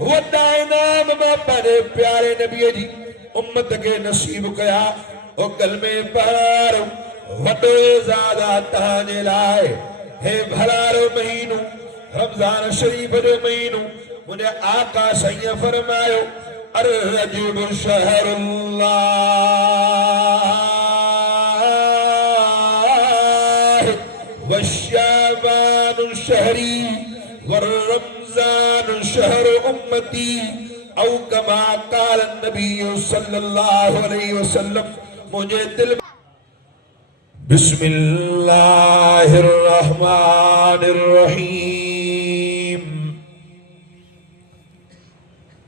वड्डा इनाम मां पंहिंजे प्यारे नबीअ जी उम्मत के नसीब कया। ओ कलमे पढ़ारो वॾो ज़्यादा तव्हांजे लाइ हे भलारो महीनो रमज़ान शरीफ जो महीनो मुझे आका सैया फरमायो अर्रजब शहरुल्लाह वश्शाबान शहरी वररमज़ान शहर उम्मती औ कमा क़ाल नबी सल्लल्लाहु अलैहि वसल्लम। मुझे दिल बिस्मिल्लाहिर रहमानिर रहीम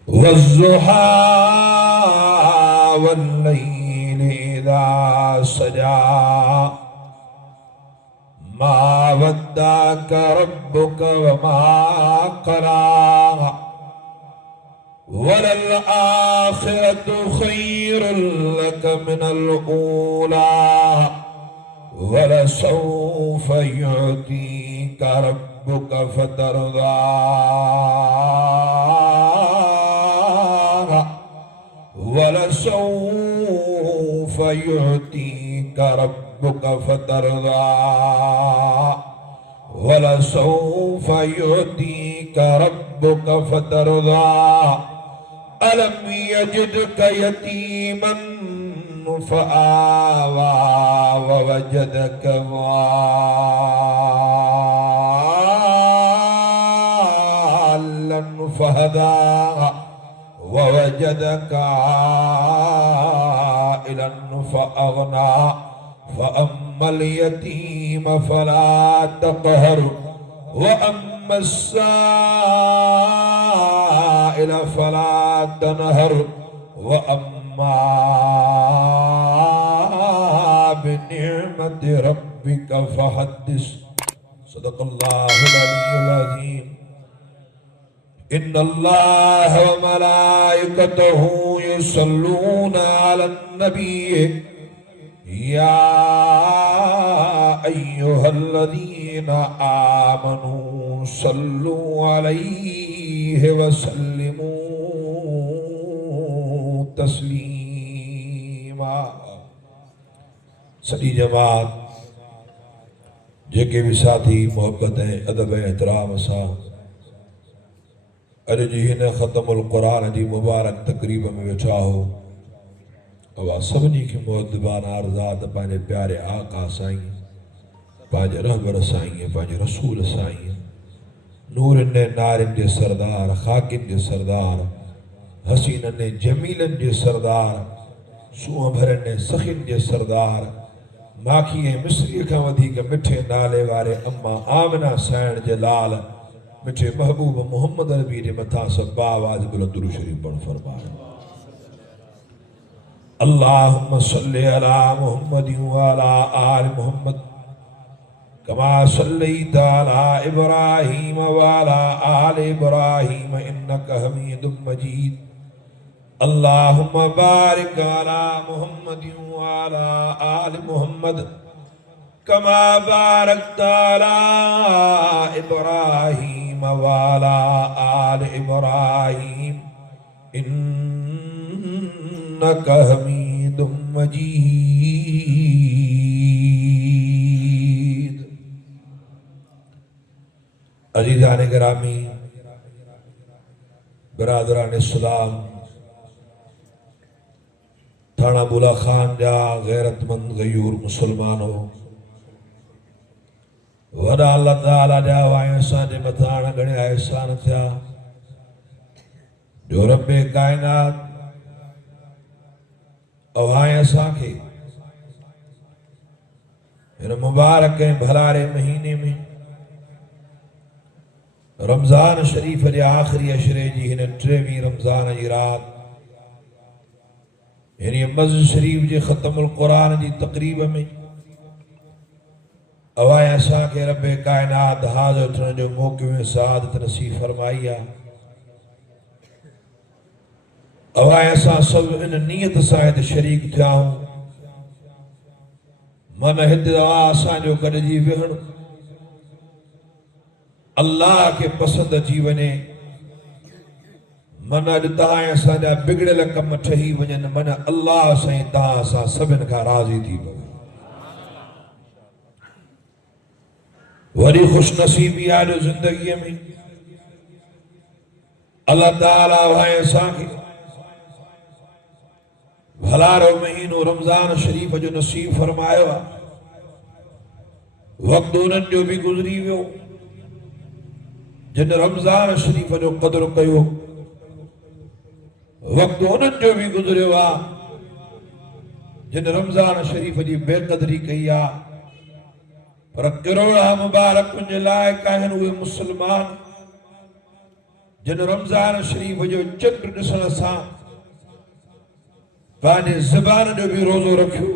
वज़्ज़ुहा वल्लैलि इज़ा सजा मा वद्दाक रब्बुक वमा क़ला वलल आखिरतु खैरुल लक मिनल ऊला वलसौफ युअतीका रब्बुक फतरदा वलसौफ युअतीका रब्बुक फतरदा वलसौफ युअतीका रब्बुक फतरदा अलम यजिदक यतीमन फआवा ववजदक ضالًا फहदा ववजदक आइलन फअगना फअम्मल यतीम फला तक़हर वअम्मा अस्साइल फला तनहर वअम्मा बिनिअमति रब्बिक फहद्दिस। सदक़ल्लाहुल अलियुल अज़ीम। इन्नल्लाह व मलाइकतहु युसल्लूना अलन नबी या अय्युहल्लज़ीना आमनू सल्लू अलैहि व सल्लिमू तस्लीमा। सॼी जमात जेके भी साथी मोहब्बत ऐं अदब ऐं एहतराम सां अॼु जी हिन ख़तमुल क़ुरान जी मुबारक तक़रीब में वेठा हो, अवा सभिनी खे मुअद्दिबान अर्ज़ात पंहिंजे प्यारे आका साईं पंहिंजे रहबर साईं पंहिंजे रसूल साईं नूरनि ऐं नारिन जे सरदार ख़ाकिन जे सरदार हसीननि ऐं जमीलनि जे सरदार सूंहं भरनि ऐं सखिन जे सरदार माखी ऐं मिस्रीअ खां वधीक मिठे नाले वारे अम्मा आमिना साइण जे लाल मिठे महबूब मोहम्मद नबी जे मथां सभु आवाज़ बुलंद दुरूद शरीफ पढ़ फरमाए। अल्लाहुम्मा सल्लि अला मुहम्मद व अला आल मुहम्मद कमा सल्लैता अला इब्राहीम व अला आल इब्राहीम इन्नका हमीदुम मजीद। अल्लाहुम्मा बारिक अला मुहम्मद व अला आल मुहम्मद कमा बारकता अला इब्राहीम व अला आल इब्राहीम इन्नका हमीदुम मजीद। अज़ीज़ान गिरामी, बिरादरान इस्लाम, थाना बुला खान जा गैरतमंद गयूर मुसलमानों, वॾा अल्लाह ताला जा वाय असांजे मथां घणिया एहसान थिया जो रब्बे कायनात अवाए असांखे हिन मुबारक ऐं भलारे महीने में रमज़ान शरीफ जे आख़िरी अशरे जी हिन 23 रमज़ान जी रात हिन मस्जिद शरीफ जे ख़तमुल क़ुरान जी तक़रीब में अवाए असांखे रब्बे कायनात हाज़िर थियण जो मौक़ो ऐं सआदत नसीब फरमाई आहे। अवाए असां सभु इन नियत सां हिते शरीक थिया आहियूं, मन हिते असांजो गॾिजी विहणु अल्लाह के पसंद अची वञे, मन अॼु तव्हां ऐं असांजा बिगड़ियल कम ठही वञनि मन अल्लाह साईं तव्हां असां सभिनि खां राज़ी थी पवे वरी ख़ुशनसीबी आहे ज़िंदगीअ में अल्लाह ताला भाई असांखे भलारो महीनो रमज़ान शरीफ़ जो नसीब फरमायो आहे वक़्तु उन्हनि जो बि गुज़री वियो जिन रमज़ान शरीफ़ जो क़दुरु कयो वक़्तु उन्हनि जो बि गुज़रियो आहे जिन रमज़ान शरीफ़ जी बेक़दरी कई आहे पर किरोड़ा मुबारकुनि जे लाइक़ आहिनि उहे मुस्लमान जिन रमज़ान शरीफ़ जो चंड ॾिसण सां पंहिंजे ज़बान जो बि रोज़ो रखियो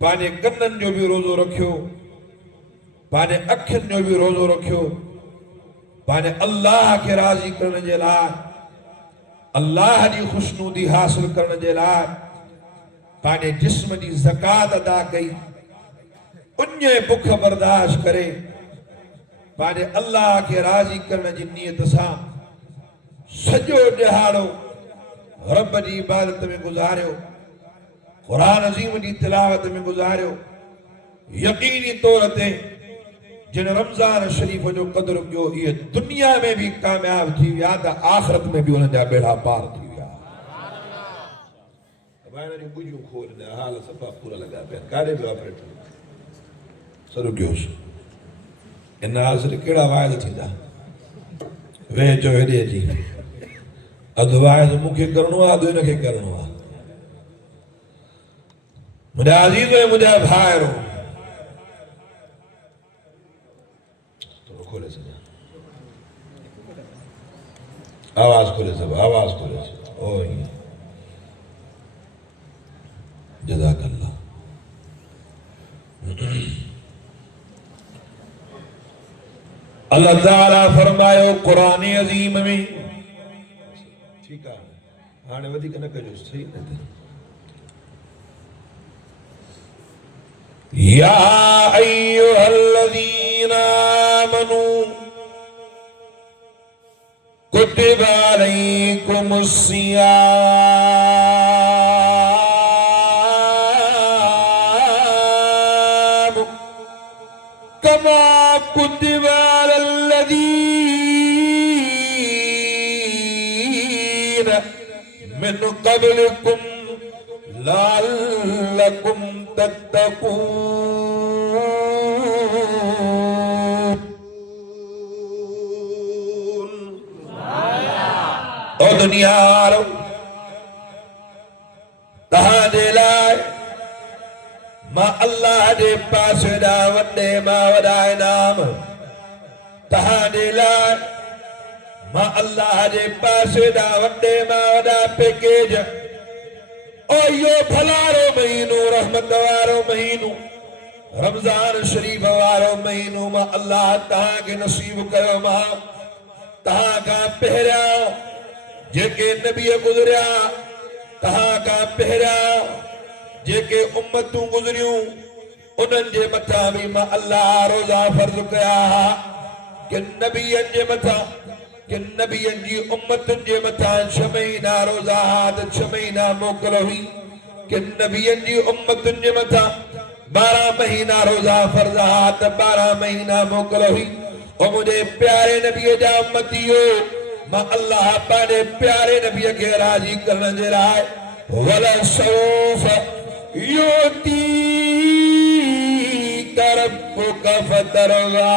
पंहिंजे कननि जो बि रोज़ो रखियो पंहिंजे अखियुनि जो बि रोज़ो रखियो पंहिंजे अल्लाह खे राज़ी करण जे लाइ अल्लाह जी ख़ुशनूदी हासिल करण जे लाइ पंहिंजे जिस्म जी ज़कात अदा कई उन्हे बुख बर्दाश्त करे पंहिंजे अल्लाह खे राज़ी करण जी नियत सां सॼो ॾिहाड़ो रब जी इबादत में गुज़ारियो क़ुरान अज़ीम जी तिलावत में गुज़ारियो यकीनी तौर ते जिन रमज़ान शरीफ़ जो क़दुरु कयो इहे दुनिया में भी कामयाब थी विया त आख़िरत में भी उन्हनि जा बेड़ा पार थी विया बुझियूं खोल हाल सफ़ा पूरा लॻा पिया काॾे बि ऑपरेटर सॼो कयोसि इन हाज़िर कहिड़ा वाइद थींदा वेह जो हेॾे जी अधु वाइद मूंखे करिणो आहे अधु हिनखे करिणो आहे मुझे अजीज है मुझे भाइरो तो खोले सजा आवाज खोले सब आवाज खोले सब ओ ये जज़ाकल्लाह अल्लाह ताला फरमायो कुरान अज़ीम में ठीक है हाणे वधीक न कजो सही न या अय्युहल्लज़ीना आमनू कुतिबा अलैकुमुस्सियाम कमा कुतिबा अलल्लज़ीना मिन क़ब्लिकुम लअल्लकुम तत्तकून ओ दुनिया वालों तहां जे लाइ मां अल्लाह जे पासे ॾांहुं वॾे मां वॾा इनाम तहां जे लाइ मां अल्लाह जे पासे ॾांहुं वॾे मां वॾा पैकेज ओ यो भलारो महीनो रहमत वारो महीनो रमज़ान शरीफ वारो महीनो मां अल्लाह तहां खे नसीब कयो मां तहां खां पहिरियां जेके नबी गुज़रिया तहां खां पहिरियां जेके उम्मतूं गुज़रियूं उन्हनि जे मथां बि मां अल्लाह रोज़ा फर्ज़ कया किन नबियनि जे मथां किन नबियनि जी उम्मतुनि जे मथां 6 महीना रोज़ा त 6 महीना मोकल हुई किन नबियनि जी उम्मतुनि जे मथां 12 महीना रोज़ा फर्ज़ त 12 महीना मोकल हुई ओ मुझे प्यारे नबी जा उम्मतियो मां अल्लाह पंहिंजे प्यारे नबी खे राज़ी करण जे लाइ वला सौफ युती रब्बुक फतरगा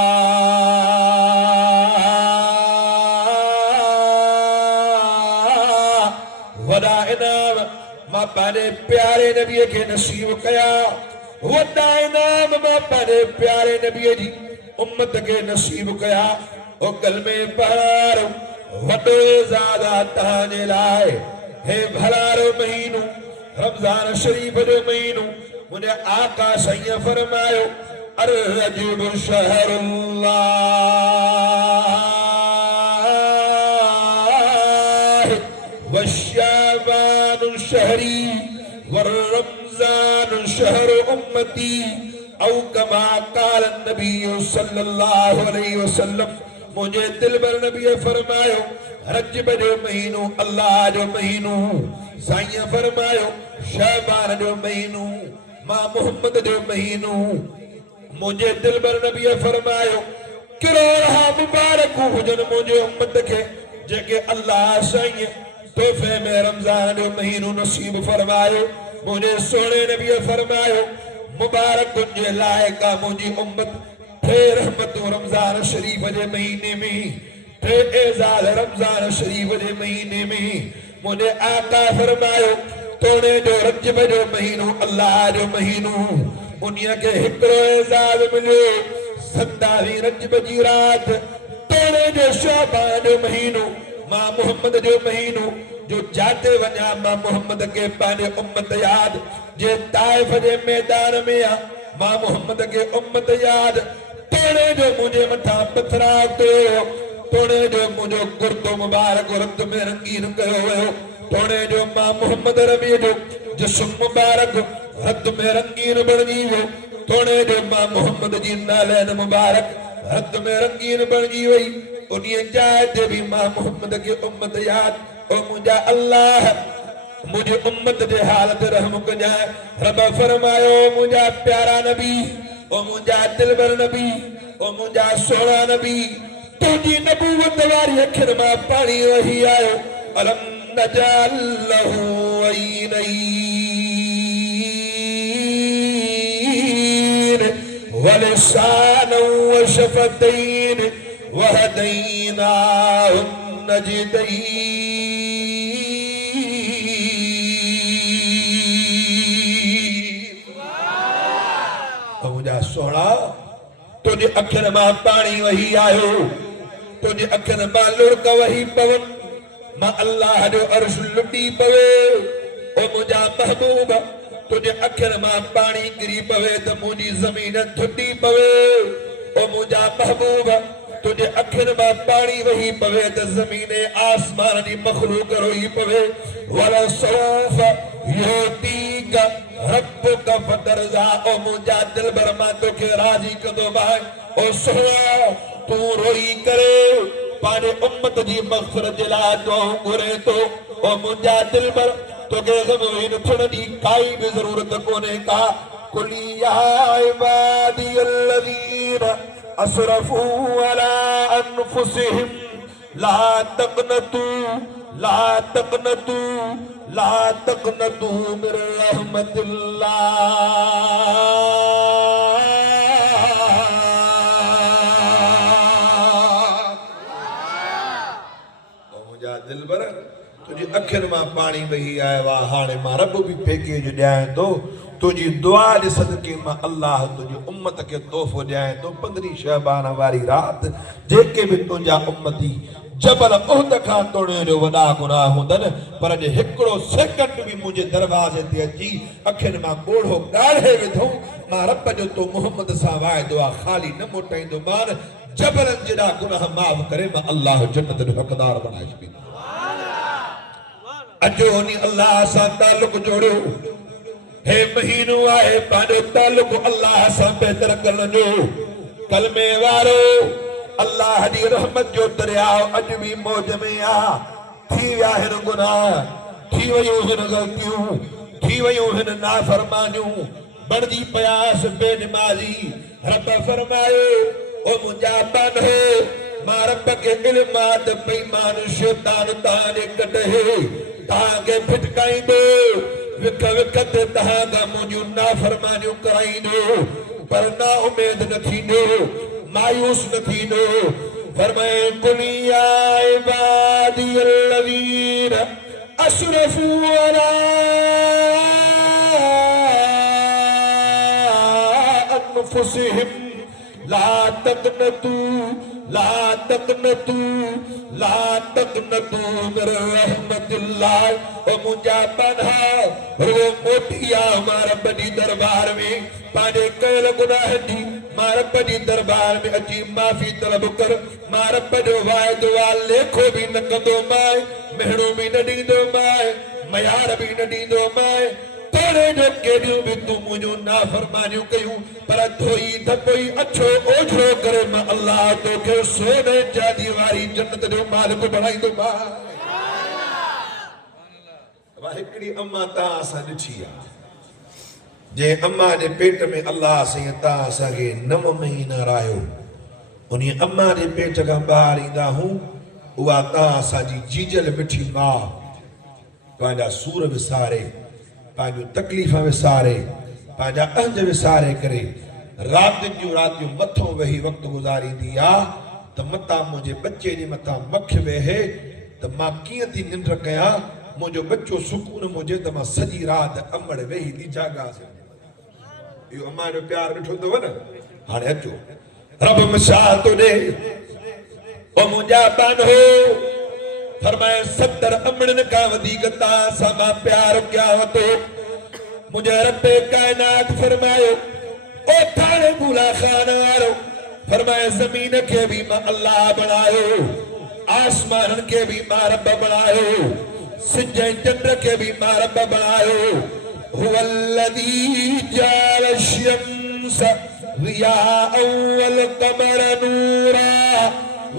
वॾा इनाम मां पंहिंजे प्यारे नबीअ खे नसीब कया वॾा इनाम मां पंहिंजे प्यारे नबीअ जी उम्मत खे नसीब कया ओ कलमे पार वॾो ज़ादा तहां जे लाइ हे भलारो महीनो रमज़ान शरीफ जो महीनो मुझे आका साईं फरमायो अर्रजब शहरुल्लाह वश्शाबान शहरी वररमज़ान शहर उम्मती औ कमा क़ाल नबी सल्लल्लाहु अलैहि वसल्लम मुझे दिलबर नबी फरमायो रजब जो महीनो अल्लाह जो महीनो साईं फरमायो शाबान जो महीनो मां मोहम्मद जो महीनो मुझे दिलबर नबी फरमायो किरोड़ा मुबारक हुजन मुझे उम्मत के जेके अल्लाह साईं तोहफे में रमजान जो महीनो नसीब फरमायो मुझे सोने नबी फरमायो मुबारक जे लायका मुझी उम्मत थे रहमत रमजान शरीफ जे महीने में थे एजाज रमजान शरीफ जे महीने में मुझे आका फरमायो तोने जो रजब जो महीनो अल्लाह जो महीनो उन्हीं के हिकड़ो एजाज मिलो 27 रजब जी रात तोने जो शाबान जो महीनो मां मोहम्मद जो महीनो जो जाते वञा मां मोहम्मद के पाने उम्मत याद जे ताइफ जे मैदान में आ मां मोहम्मद के उम्मत याद तोड़े जो मुझे मथा पथरा तोड़े जो मुझो कुर्तो मुबारक रत में रंगीन कयो वियो तोड़े जो मां मोहम्मद रबी जो जिस्म मुबारक रत में रंगीन बणजी वियो तोड़े जो मां मोहम्मद जी नालैन मुबारक रत में रंगीन बणजी वई उन्हीं जाए ते भी मां मोहम्मद के उम्मत याद ओ मुझा अल्लाह मुझे उम्मत जे हालत रहम कजाए रब फरमायो मुझा प्यारा नबी ओ मुझा दिलबर नबी ओ मुझा सोना नबी तुझी नबूवत वारी अखिन मां पानी वही आयो अलम नजल लहू ऐनैन वलिसान वशफतैन वहदैनाहु नजदैन सोना तुझे अखिन मां पानी वही आयो तुझे अखिन मां लुड़क वही पवन मां अल्लाह जो अर्श लुटी पवे ओ मुझा महबूब तुझे अखिन मां पानी गिरी पवे तो मुझी जमीन थुटी पवे ओ मुझा महबूब तुझे अखिन मां पानी वही पवे तो जमीन आसमान की मखलूक रोई पवे वला सौफ योतीका रब्बुका फतरजा ओ मुझा दिलबर मां तोखे राजी कंदो भाई ओ सोना तू रोई करे पाने उम्मत जी मग़फ़िरत जे लाइ दुआ घुरे तो ओ मुझा दिलबर तोखे गम में न दी काई भी जरूरत कोने का कुली या इबादी अल्लज़ीना असरफू अला अनफुसिहिम ला तक़नतू ला तक़नतू ला तक़नतू मिन रहमतिल्लाह ओ मुझा दिलबर तुझी अखिन मां पानी वही आयो वा हाणे मां रब भी फेके जो ॾियां तो तुझी दुआ जे सदके मां अल्लाह तुझी उम्मत के तोहफो ॾियां तो 15 शहबान वारी रात जेके भी तुझा उम्मती जबल उहद खां तोड़े जो वॾा गुनाह हूंदनि पर जे हिकिड़ो सेकंड भी मुझे दरवाज़े ते अची अखिन मां ॻोढ़ो ॻाढ़े विधो मां रब जो तो मोहम्मद सां वाइदो आहे ख़ाली न मोटाईंदो मान जबलनि जेड़ा गुनाह माफ़ करे मां अल्लाह जन्नत जो हक़दार बणाए छॾींदो अचो वञी अल्लाह सां ताल्लुक जोड़ियो हे महीनो आहे पंहिंजो ताल्लुक अल्लाह सां बहितर करण जो कलमे वारो अल्लाह दी रहमत जो दरियाव अज भी मौज में आ थी विया हिन गुनाह थी वयूं हिन ग़लतियूं थी वयूं हिन नाफरमानियूं बणजी पयास बेनमाज़ी रब फरमायो ओ मुंहिंजा बन मां रब के इल्मात बेईमान शैतान ताने कढे ताके फिटकाईंदो विक विक ते तहां मुंहिंजूं नाफरमानियूं कराईंदो पर ना उमेद न थींदो मायूस न थींदो फरमाए कुली या इबादी अल्लज़ीना असरफू अला अनफुसिहिम ला तक़नतू ला तक़नतू ला तक़नतू मिन रहमतिल्लाह ओ मुंहिंजा पन्हा वो मोटिया मां रब जी दरबार में पंहिंजे कयल गुनाहनि जी मां रब जी दरबार में अची माफ़ी तलब कर मां रब जो वाइदो आहे लेखो भी न कंदो माए महणो भी न ॾींदो माए मयार भी न ॾींदो माए थोड़े जो केड़ियों भी तू मुझो ना फरमानियो कयूं पर धोई धपोई अच्छो ओझरो करे मां अल्लाह तो के सोने चांदी वारी जन्नत जो मालिक बनाई दो बा हिकड़ी अम्मा ता असां ॾिठी आहे जे अम्मा जे पेट में अल्लाह साईं ता असांखे 9 महीना रहियो उन अम्मा जे पेट खां ॿाहिरि ईंदा हूं उहा ता असांजी जीजल मिठी मां पंहिंजा सूर विसारे पंहिंजो तकलीफ़ विसारे पंहिंजा अंज विसारे करे रातियुनि जूं रातियूं मथो वेही वक़्तु गुज़ारींदी आहे त मतां मुंहिंजे बचे जे मथां मख वेहे त मां कीअं थी निंड कयां मुझे बच्चो सुकून मुझे तो मां सजी रात अमड़ वेही थी जागा से यो अम्मा जो प्यार ॾिठो अथव न हाणे अचो रब मिसाल तो दे ओ मुंहिंजा बानो फरमाए 70 अमड़न का वधीक तां सां मां प्यार कयां थो मुंहिंजे रब कायनात फरमायो ओ थाणे बुला खान वारो फरमाए ज़मीन के भी मां अल्लाह बनायो आसमान के भी मां रब बनायो सिजै चंद्र के भी मां रब बनायो हुवल्लज़ी जअल शम्स ज़ियाअन वल क़मर नूरा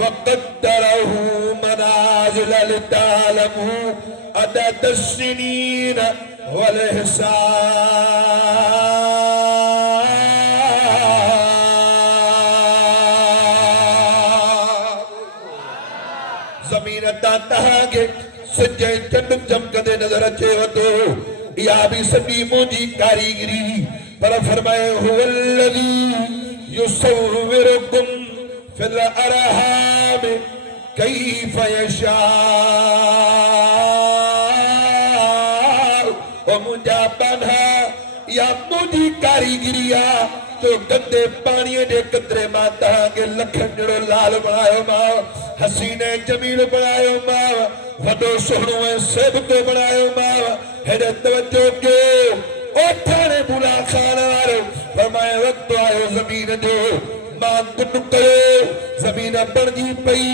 वक़द्दरहू मनाज़िल लितअलमू अदद अस्सिनीन वल हिसाब ज़मीन ता तहांखे सच्चे चंड चमकदे नजर अचे वतो या भी सभी मुंहिंजी कारीगरी पर फरमाए हुवल्लज़ी युसव्विरुकुम फिल अरहाम कैफ यशा ओ मुंहिंजा बाना या मुंहिंजी कारीगरी आहे तो गंदे पानी जे कतरे मां तव्हांखे लखनि जहिड़ो लाल बनायो मां हसीने जमील बनायो मां वॾो सोहणो ऐं सेबतो बनायो मां हेॾे तवजो कयो ओ थाणे बुला खान वारो फरमाए वक़्तु आयो ज़मीन जो मां गुन कयो ज़मीन बणजी पई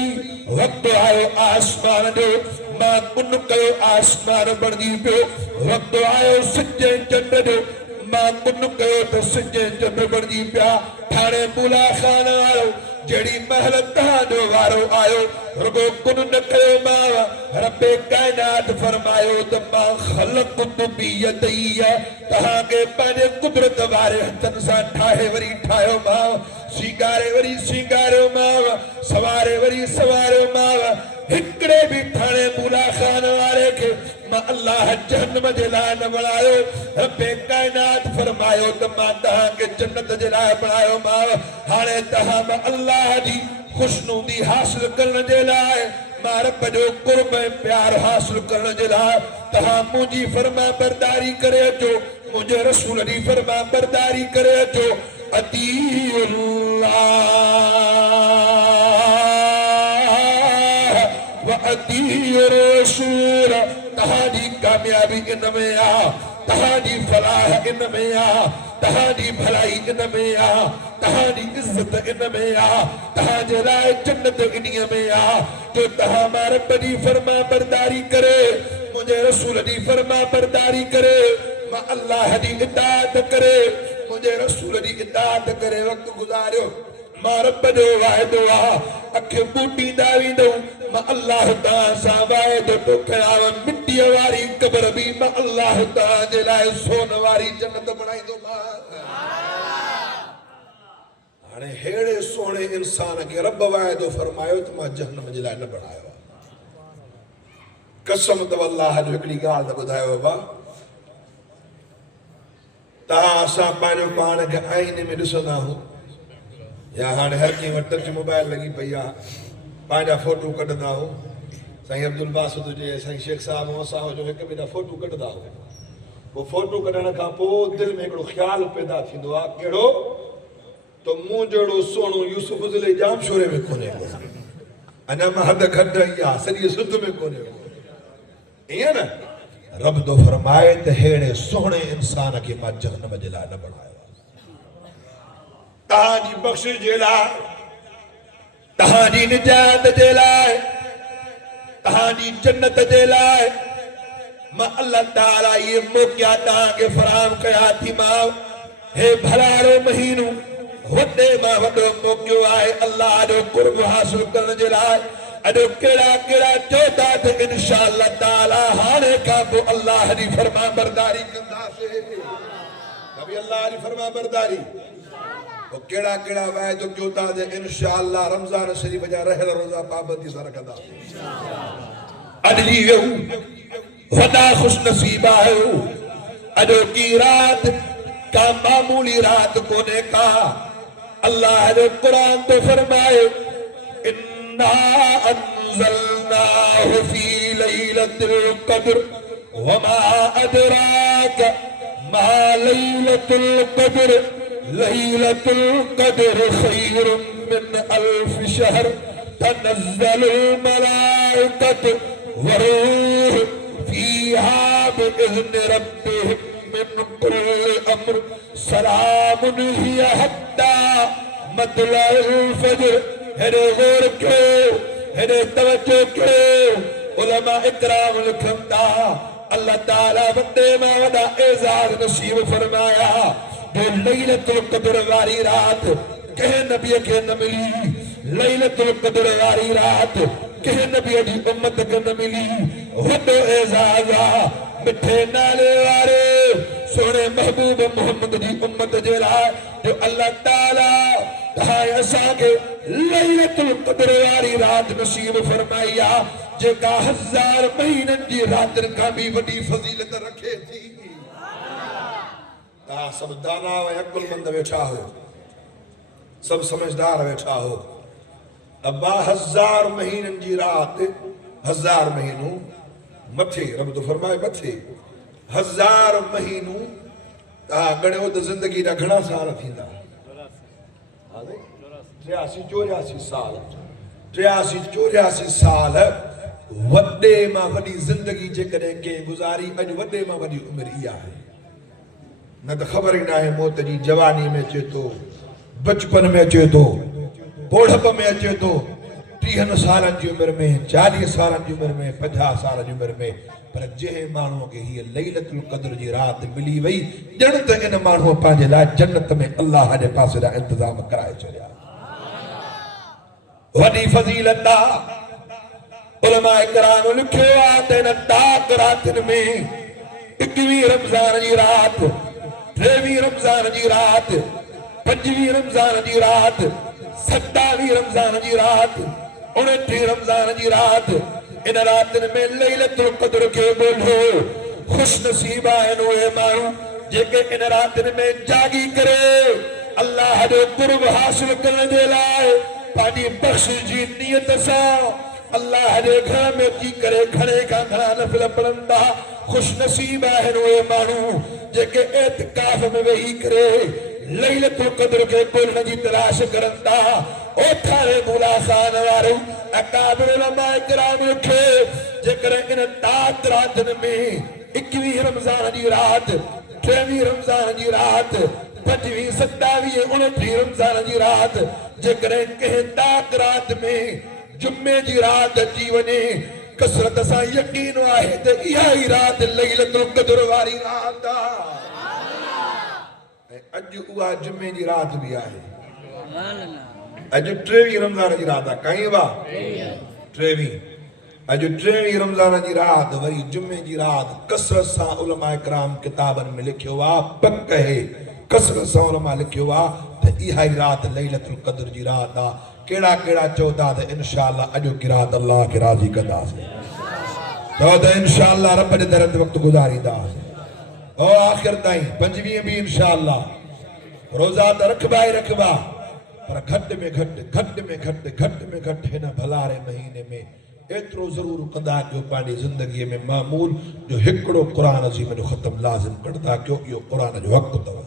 वक़्तु आयो आसमान जो मां गुन कयो आसमान बणजी पियो वक़्तु आयो सिज चंड जो मां गुन कयो त सिज चंड बणजी पिया थाणे बुला खान वारो जड़ी महल तहां वारो आयो रुगो गुन न कयो मां रब्बे कायनात फरमायो त मां ख़लक़तु बियदि तहां के पंहिंजे कुदरत वारे हथनि सां ठाहे वरी ठाहियो मां सीगारे वरी सीगारियो मां सवारे वरी सवारियो मां हिकड़े भी थाणे बुला खान वारे के मां अल्लाह जहन्नम जे लाइ न बणायो रब्बे कायनात फरमायो त मां तहां के जन्नत जे लाइ बणायो मां हाणे तहां मां अल्लाह जी खुशनुदी हासिल करण जे लाइ मां रब जो कुर्ब ऐं प्यार हासिल करण जे लाइ तहां मुंहिंजी फरमा बरदारी करे अचो मुंहिंजे रसूल जी फरमा बरदारी करे अचो अतीउल्लाह व अतीउर रसूल तहांजी कामयाबी इन में आ तहांजी फलाह इन में आ तहांजी भलाई इन में आ तहांजी इज्जत इन में आ तहांजे लाइ जन्नत इन्हीअ में आ जो तहां मां रब जी फरमा बरदारी करे मुंहिंजे रसूल जी फरमा बरदारी करे मां अल्लाह जी इताअत करे मुंहिंजे रसूल जी इताअत करे वक़्तु गुज़ारियो मां रब जो वाइदो आहे अखि ॿूटींदा वेंदो मां अल्लाह ताला सां वाइदो तो कयां मिटीअ वारी क़बर बि मां अल्लाह ताला जे लाइ सोन वारी जन्नत बणाईंदो हाणे हेड़े सोणे इंसान खे रब वाइदो फरमायो त मां जहन्नम जे लाइ न बणायो आहे कसम अथव अल्लाह जो हिकिड़ी ॻाल्हि त ॿुधायो बाबा तव्हां असां पंहिंजो पाण खे आईने में ॾिसंदा आहियूं या हाणे हर कंहिं वटि टच मोबाइल लॻी पई आहे पंहिंजा फोटो कढंदा आहियूं साईं अब्दुल बासित हुजे साईं शेख साहब असां हुजो हिक ॿिए जा फोटो कढंदा आहियूं पोइ फोटो कढण खां पोइ दिलि में हिकिड़ो ख़्यालु पैदा थींदो आहे कहिड़ो त मूं जहिड़ो सोणो यूसुफ ज़िले जाम शोरे में कोन्हे अञा मां हद खड आई आहे सॼी सुध में कोन्हे ईअं न रब तो फरमाए त हेड़े सोहणे इंसान खे मां जहन्नम जे लाइ न बणायो तहांजी बख़्शिश जे लाइ तहांजी निजात जे लाइ तहांजी जन्नत जे लाइ मां अल्लाह ताला ये मौका ताके फराम कया थी मां हे भलारो महीनो वडे मां वडो मौको आए अल्लाह जो कुर्ब हासिल करण जे लाए अडो केड़ा केड़ा चौथा थे इंशाअल्लाह ताला हाने का को अल्लाह दी फरमा बरदारी कंदा से कभी अल्लाह दी फरमा बरदारी ओ केड़ा केड़ा वाय तो चौथा थे इंशाअल्लाह रमजान शरीफ जा रहल रोजा पाबंदी से रखदा इंशाअल्लाह अडली वेऊ वडा खुश नसीब आयो अडो की रात का मामूली रात कोने का अल्लाह ने कुरान तो फरमाए इन्ना अंज़लनाहु फी लैलतिल क़द्र वमा अदराक मा लैलतुल क़द्र लैलतुल क़द्र खैरुम मिन अल्फ शहर तनज़्ज़लुल मलाइकतु वरूह फीहा बिइज़्नि रब्बिहिम मिन कुल्लि अम्र सलामुन हिय हत्ता मतलअल फज्र हेरे गौर के हेरे तवज्जो के उलमा इकराम लिखंदा अल्लाह ताला बंदे में वडा एजाज नसीब फरमाया जो लैलतुल क़द्र वाली रात के नबी के न मिली लैलतुल क़द्र वाली रात के नबी दी उम्मत के न मिली वडो एजाज मिठे नाले वाले सोने महबूब मोहम्मद दी उम्मत जे लाए जो अल्लाह ताला ताए असा के लैलतुल क़द्र वाली रात नसीब फरमाया जेका 1000 महीनन जी रात का भी वडी फजीलत रखे थी ता सब दाना व अकुलमंद बैठा हो सब समझदार बैठा हो अब्बा 1000 महीनन जी रात 1000 महीनों मथे रब तो फरमाए मथे 1000 महीनों ता गणो तो जिंदगी दा घणा साल थींदा 83 साल 83 साल वडे मां वडी जिंदगी जे कदे के गुजारी अज वडे मां वडी उम्र इया है न तो खबर ही ना है मौत जी जवानी में अचे तो बचपन में अचे तो बोढ़प में अचे तो 30 साल की उम्र में 40 साल की उम्र में 50 साल की उम्र में पर जे मानू के ही लैलतुल क़द्र जी रात मिली वई जण त इन मानू पांजे ला जन्नत में अल्लाह दे पासे दा इंतजाम कराए छया वडी फजीलत उलमा इकराम लिखो आते न ताक रातन में 21 रमजान जी रात 23 रमजान जी रात 25 रमजान जी रात 27 रमजान जी रात 29 रमजान जी रात इन रातन में लैलतुल क़द्र के बोलो खुश नसीब आहिनि उहे माण्हू जेके इन रातन में जागी करे अल्लाह जो कुर्ब हासिल करण जे लाइ पंहिंजी बख़्शिश जी नियत सां अल्लाह जे घर में अची करे घणे खां घणा नफ़िल पढ़ंदा खुश नसीब आहिनि उहे माण्हू जेके एतिकाफ़ में वेही करे लैलतुल क़द्र के ॻोल्हण जी तलाश करंदा ओथारे मुला खान वारो अकाबिर उलमा इकराम लिखे जेकर इन ताक़ रातन में 21 रमजान जी रात 23 रमजान जी रात 25 27 29 रमजान जी रात जेकर कंहिं ताक़ रात में जुम्मे जी रात अची वञे कसरत सां यकीन आहे त इहा ई रात लैलतुल क़द्र वारी रात आहे अज उहा जुम्मे जी रात भी आहे अज 23 रमजान जी रात आहे कई वा 23 अज 23 रमजान जी रात वरी जुम्मे जी रात कसरत सां उलमा इकराम किताबन में लिखियो आ पक है कसरत सां उलमा लिखियो आ त इहा ई रात लैलतुल क़द्र जी रात आ केड़ा केड़ा चौथा त इंशाअल्लाह अजो की रात अल्लाह के राजी कंदासीं तो इंशाअल्लाह रब जे दर ते वक्त गुजारींदासीं ओ आखिर ताईं 25 भी इंशाअल्लाह रोजा त रखबा ही रखबा पर घट में घट हिन भलारे महीने में एतिरो ज़रूर कंदा कयो पंहिंजी ज़िंदगीअ में मामूल जो हिकिड़ो क़ुरान अज़ीम जो ख़त्म लाज़िम कंदा कयो इहो क़ुरान जो हक़ अथव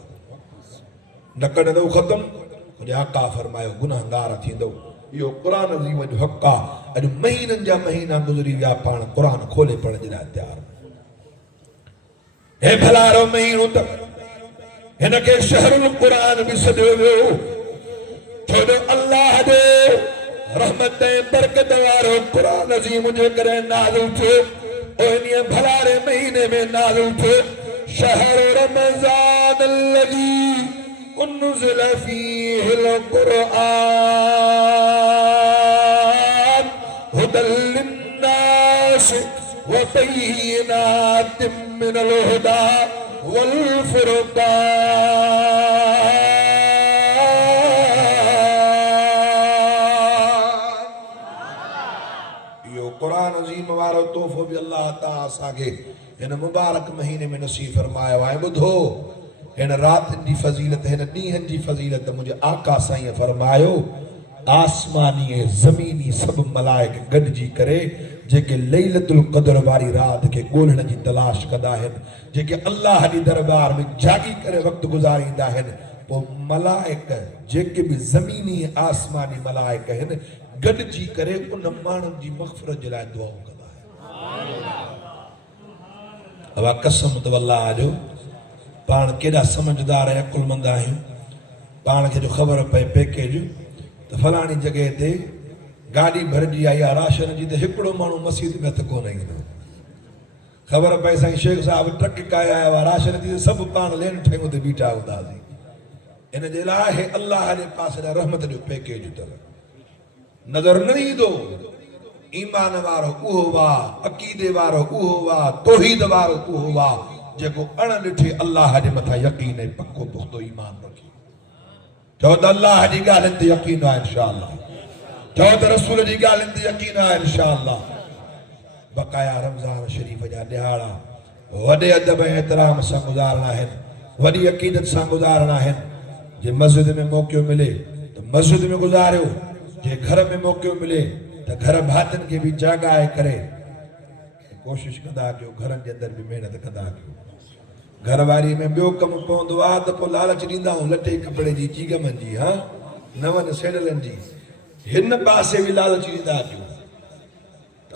न कंदव ख़त्म मुंहिंजे आका फरमायो गुनाहगार थींदो इहो क़ुरान अज़ीम जो हक़ आहे अॼु महीननि जा महीना गुज़री विया पाण क़ुरान खोले पढ़ण जे लाइ तयारु हे भलारो महीनो त हिनखे शहरुल क़ुरान बि सॾियो वियो छो जो अल्लाह जो रहमत ऐं बरकत वारो क़ुरान अज़ीम जे करे नाज़िल थियो ओनिया भलारे महीने में नाज़िल थे शहर रमज़ान अल्लज़ी उन्ज़िल फ़ीहिल क़ुरआन हुदल लिन्नास व बय्यिनातिम मिनल हुदा वल फ़ुरक़ान। यो कुरान अज़ीम वारो तोहफ़ो भी अल्लाह ताला असांखे इन मुबारक महीने में नसीब फरमायो आहे। ॿुधो इन रातिन जी फज़ीलत इन ॾींहंनि जी फज़ीलत मुंहिंजे आका साईं फरमायो आसमानी ऐं ज़मीनी सभु मलाइक गॾिजी करे जेके लैलतुल क़द्र वारी राति खे ॻोल्हण जी तलाश कंदा आहिनि जेके अल्लाह जी दरबार में जागी करे वक़्तु गुज़ारींदा आहिनि पोइ मलाइक जेके बि ज़मीनी आसमानी मलाइक आहिनि गॾिजी करे उन माण्हुनि जी मग़फ़िरत जे लाइ दुआऊं कंदा आहिनि। अवा कसम त अल्लाह जो पाण केॾा समझदार ऐं अकुलमंद आहियूं। पाण खे जो ख़बर पए पैकेज त फलाणी जॻह ते गाॾी भरिजी आई आहे राशन जी त हिकिड़ो माण्हू मस्जिद में हथ कोन ईंदो। ख़बर पए साईं शेख साहिब ट्रक काए आया हुआ राशन जी त सभु पाण लेन ठहियूं ते बीठा हूंदासीं। इन जे लाइ अल्लाह जे पासे रहमत जो पैकेज अथव नज़र न ईंदो। ईमान वारो उहो वाह अक़ीदे वारो उहो वाह तौहीद वारो उहो वाह जेको अण ॾिठे अल्लाह जे मथां यकीन ऐं पको पुख़्तो ईमान रखे। चओ त अल्लाह जी ॻाल्हियुनि ते यकीन आहे इंशाअल्लाह। चओ त रसूल जी ॻाल्हियुनि ते यकीन आहे इंशाअल्लाह। बक़ाया रमज़ान शरीफ़ जा ॾिहाड़ा वॾे अदब ऐं एतिराम सां गुज़ारणा आहिनि वॾी अक़ीदत सां गुज़ारणा आहिनि। जे मस्जिद में मौक़ो मिले त मस्जिद में गुज़ारियो जे घर में मौक़ो मिले त घर भातियुनि खे बि जाॻाए करे कोशिश कंदा कयो घरनि जे अंदरि बि महिनत कंदा कयो। घर वारी में ॿियो कमु पवंदो आहे त पोइ लालच ॾींदा आहियूं लटे कपिड़े जी चीगमनि जी हा नवनि सैंडलनि जी हिन पासे बि लालच ॾींदा कयो।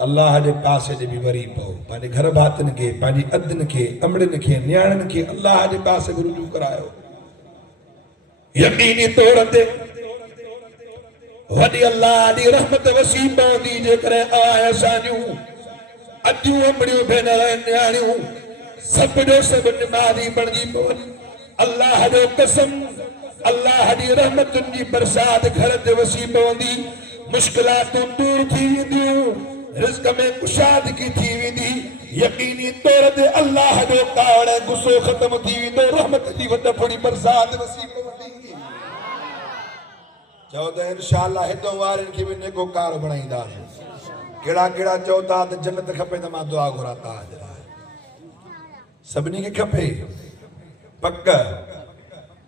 अल्लाह जे पासे ते बि वरी पओ पंहिंजे घर भातियुनि खे पंहिंजी अदनि खे अमड़ियुनि खे नियाणियुनि खे अल्लाह जे पासे बि रुजू करायो। यकीनी तौर ते वॾी अल्लाह जी रहमत वसी पवंदी जेकॾहिं असांजूं अदियूं अमड़ियूं भेनर नियाणियूं सभु जो सभु निमाज़ी बणिजी पवनि। अल्लाह जो कसम अल्लाह जी रहमतुनि जी बरसात घर ते वसी पवंदी। मुश्किलातूं दूर थी वेंदियूं रिज़्क़ में कुशादगी थी वेंदी। यकीनी तौर ते अल्लाह जो कावड़ गुस्सो ख़त्म थी वेंदो रहमत जी वॾ थोरी बरसात वसी पवंदी। चओ त इंशाअल्लाह हितों वारनि खे बि नेकोकार बणाईंदासीं। कहिड़ा कहिड़ा चओ था त जन्नत खपे त मां दुआ घुरां तव्हां जे लाइ। सभिनी खे खपे पक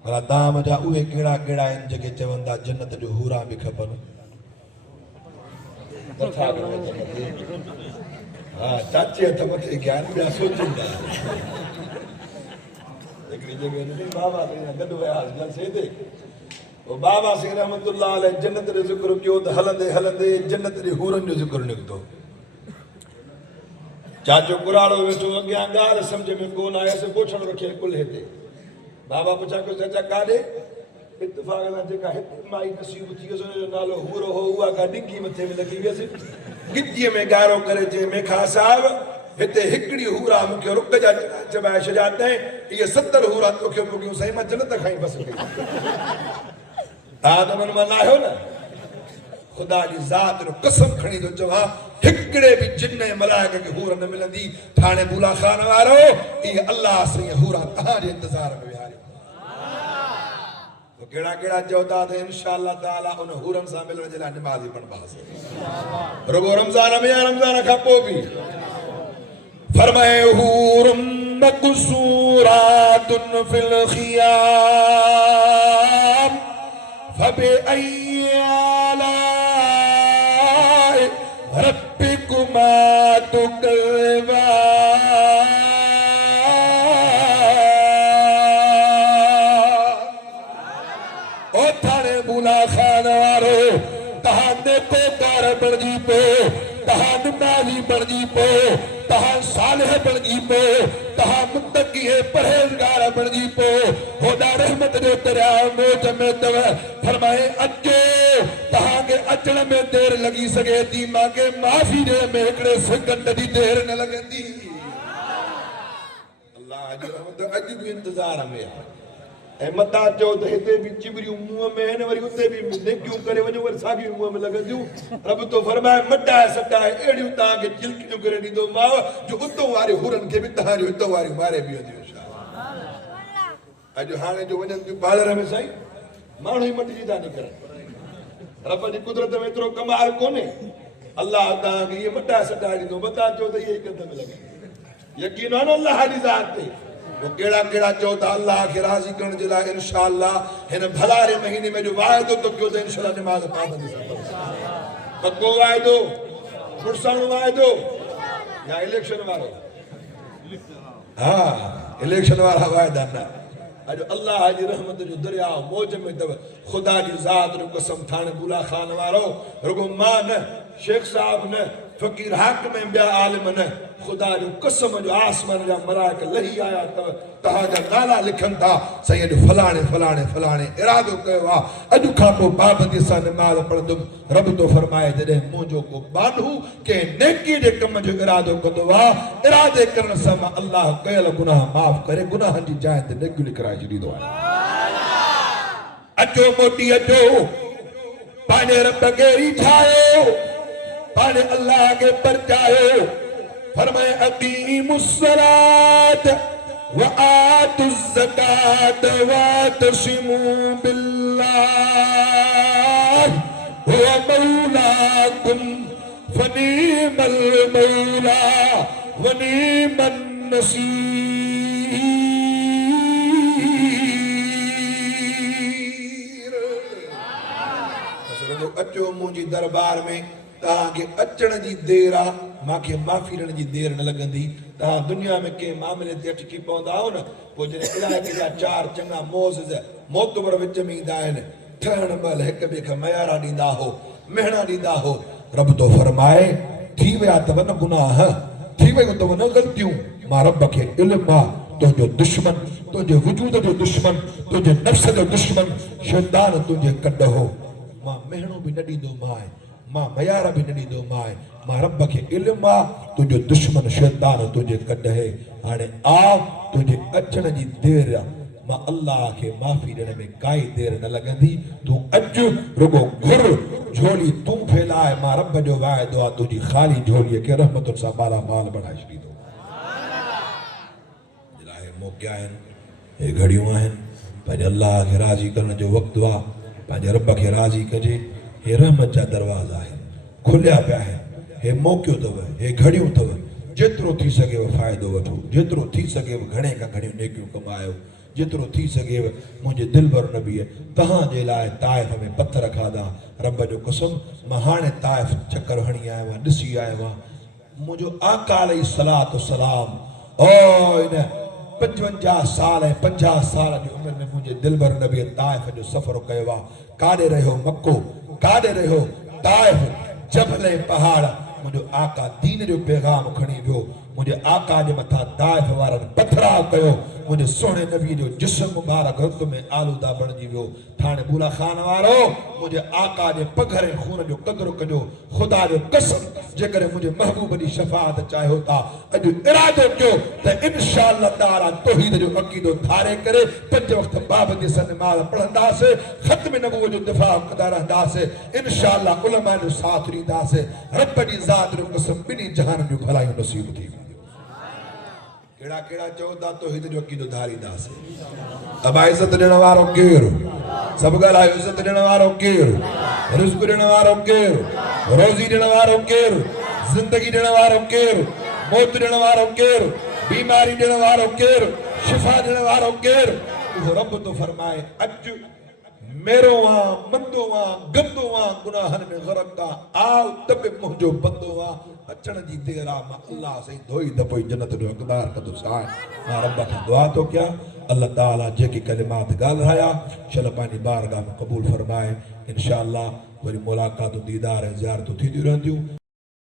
भला दाम जा उहे कहिड़ा कहिड़ा आहिनि जेके चवनि था जन्नत जो हूरा बि खपनि। हा चाची हथ मथे ज्ञान ॿिया सोचींदा हिकिड़ी जॻह बाबा गॾु वियासीं जलसे ते बाबा सिंह रहमतुल्लाह अलैह जन्नत जो ज़िक्र कयो त हलंदे हलंदे जन्नत जे हूरनि जो ज़िक्र निकितो। चाचो कुराड़ो वेठो अॻियां ॻाल्हि सम्झ में कोन आयसि पुछण रखे कुल्हे ते बाबा पुछा कयो चाचा काॾे इत्तिफ़ाक़ सां जेका हिते माई नसीब थी वियसि हुनजो नालो हूरो हो उहा का डिघी मथे में लॻी वियसि गिजीअ में गारो करे चई मेखा साहिब हिते हिकिड़ी हूरा मूंखे रुक जा चबाए छॾिया अथई इहे 70 हूरा तोखे पुगियूं साईं मां जन्नत खां ई बसि कई। तव्हां त मन मां लाहियो न ख़ुदा जी ज़ात जो कसम खणी थो चवां हिकिड़े बि जिन ऐं मलाइक खे हूर न मिलंदी। थाणे बुला खान वारो इहे अल्लाह साईं हूरा तव्हांजे इंतज़ार में विहारियो। कहिड़ा कहिड़ा चओ था त इंशाअल्लाह ताला उन हूरनि सां मिलण जे लाइ निमाज़ी बणिबासीं रुगो रमज़ान में या रमज़ान खां पोइ बि। फरमाए हूरुम मक़सूरातुन फिल ख़ियाम फबिअय्यि आलाइ रब्बिकुमा तुकज़्ज़िबान। ओ थाने बुला खान वारो तहां नेकोकार बणिजी पो तहां निमाज़ी बणिजी पो तहां सालिह बणिजी पो तहां मुत्तक़ी परहेज़गार बणिजी पो होॾा रहमत जो दरिया मौज में अथव। फरमाए अचो तहांखे अचण में देर लगी सके थी मांखे माफ़ी ॾियण में हिकिड़े सेकंड जी देर न लॻंदी अल्लाह जो रहमत अॼु बि इंतज़ार में आहे ऐं मता चओ त हिते बि चिबरियूं मुंहं में आहिनि वरी उते बि नेकियूं करे वञो वरी साॻियूं मुंहं में लॻंदियूं रब तो फरमाए मटाए सटाए अहिड़ियूं तव्हांखे चिलकियूं करे ॾींदो मां जो उतो वारे हुरनि खे बि तव्हांजो हितो वारियूं मारे बीहंदियूं अॼु हाणे जो वञनि थियूं पार्लर में साईं माण्हू ई मटिजी था निकिरनि रब जी कुदरत में एतिरो कमाल कोन्हे अल्लाह तव्हांखे इहे मटाए सटाए ॾींदो मता चओ त इहे हिकदमि में लॻे यकीन आहे न अल्लाह जी ज़ात ते केड़ा केड़ा चओ था अल्लाह के राज़ी करण जे लाइ इंशाअल्लाह हिन भलारे महीने में जो वाइदो तो कयो त इंशाअल्लाह नमाज़ पाबंदी सां पक्को वाइदो पुरसाणो वाइदो या इलेक्शन वारो हा इलेक्शन वारा वाइदा न अॼु अल्लाह जी रहमत जो दरिया मौज में अथव ख़ुदा जी ज़ात जो कसम थाणे बुला खान वारो रुगो मां न शेख साहब न फ़कीर हाकिम में ॿिया आलिम न ख़ुदा जो कसम जो आसमान जा मलाइक लही आया अथव तव्हांजा नाला लिखनि था साईं अॼु फलाणे फलाणे फलाणे इरादो कयो आहे अॼु खां पोइ पाबंदी सां निमाज़ पढ़ंदुमि रब तो फरमाए जॾहिं मुंहिंजो को बांधू कंहिं नेकी जे कम जो इरादो कंदो आहे इरादे करण सां मां अल्लाह कयल गुनाह माफ़ करे गुनाहनि जी जाइ ते नेकियूं लिखाए छॾींदो आहियां अचो मोटी अचो पंहिंजे रब खे रिझायो पाने अल्लाह के परचायो फरमाए अकीमुस्सलात व आतुज़्ज़कात वातसिमू बिल्लाह हुवा मौलाकुम फनीमल मौला व नीमन नसीर अचो मुंहिंजी दरबार में तव्हांखे अचण जी देर आहे मूंखे माफ़ी ॾियण जी देर न लॻंदी तव्हां दुनिया में कंहिं मामले ते अटकी पवंदा आहियो न पोइ जॾहिं इलाइक़े जा चार चङा मोज़िज़ मोतबर विच में ईंदा आहिनि ठहण महिल हिक ॿिए खे मयारा ॾींदा हो मेहणा ॾींदा हो रब तो फरमाए थी विया अथव न गुनाह थी वियूं अथव न ग़लतियूं मां रब खे इल्मु आहे तुंहिंजो दुश्मन तुंहिंजे वजूद जो दुश्मन तुंहिंजे नफ़्स जो दुश्मन शैतान तुंहिंजे कॾ हो मां मेहणो बि न ॾींदो मां मयार बि न ॾींदो मां रब खे इल्मु आहे तुंहिंजो दुश्मन शैतान तुंहिंजे कॾ है हाणे आ तुंहिंजे अचण जी देर आहे मां अल्लाह खे माफ़ी ॾियण में काई देर न लॻंदी तूं अचु रुगो घुर झोली तूं फैलाए मां रब जो वाइदो आहे तुंहिंजी ख़ाली झोलीअ खे रहमतुनि सां माला माल बणाए छॾींदो हे मौक़ा आहिनि हे घड़ियूं आहिनि पंहिंजे अल्लाह खे राज़ी करण जो वक़्तु आहे पंहिंजे रब खे राज़ी कजे हे रहमत जा दरवाज़ा आहिनि खुलिया पिया आहिनि हे मौक़ियो अथव हे घड़ियूं अथव जेतिरो थी सघेव फ़ाइदो वठो जेतिरो थी सघेव घणे खां घणियूं नेकियूं कमायो जेतिरो थी सघेव मुंहिंजे दिलबर नबीअ तव्हांजे लाइ ताइफ़ में पथर खाधा रब जो कसम मां हाणे ताइफ़ चकर हणी आयो आहियां ॾिसी आयो आहियां मुंहिंजो आका अलैहि सलातो सलाम ओ इन 55 साल ऐं 50 साल जी उमिरि में मुंहिंजे दिलबर नबीअ ताइफ़ जो सफ़र कयो आहे काॾे रहियो मक्को काॾे रहियो ताइफ़ जबल ऐं पहाड़ मुंहिंजो आका दीन जो पैगाम खणी वियो मुंहिंजे आका जे मथां ताइफ़ वारनि पथराव कयो मुंहिंजे सोणे नबीअ जो जिस्म मुबारक रत में आलूदा बणिजी वियो थाणे बुला खान वारो मुंहिंजे आका जे पघर ऐं खून जो क़दुरु कजो ख़ुदा जो कसम जेकर मुंहिंजे महबूब जी शफ़ाअत चाहियो था अॼु इरादो कयो त इंशाअल्लाह ताला तौहीद जो अक़ीदो धारे करे 5 वक़्त पाबंदी सां निमाज़ पढ़ंदासीं ख़त्म नबूवत जो दिफ़ा कंदा रहंदासीं इंशाअल्लाह उलमा जो साथ ॾींदासीं रब जी ज़ात जो कसम ॿिन्ही जहान जूं भलायूं नसीब थी केड़ा केड़ा चओ था तौहीद जो अक़ीदो धारींदासीं अबा इज़त ॾियण वारो केरु सब ॻाल्हायो इज़त ॾियण वारो केरु रिज़्क़ ॾियण वारो केरु रोज़ी ॾियण वारो केरु ज़िंदगी ॾियण वारो केरु मौत ॾियण वारो केरु बीमारी ॾियण वारो केरु शिफ़ा ॾियण वारो केरु उहो रब तो फरमाए अचु मेरो मंदो गंदो गुनाहनि में ग़रक़ आओ तब मुंहिंजो बंदो अचण जी देर आहे मां अल्लाह साईं धोई दपोई जन्नत जो हक़दार कंदुसि मां रब खां दुआ थो कयां अल्लाह ताला जेके कलिमात ॻाल्हाया शल पंहिंजी बारगाह में क़बूल फरमाए इंशाअल्लाह वरी मुलाक़ातूं दीदार ऐं ज़ियारतूं थींदियूं रहंदियूं।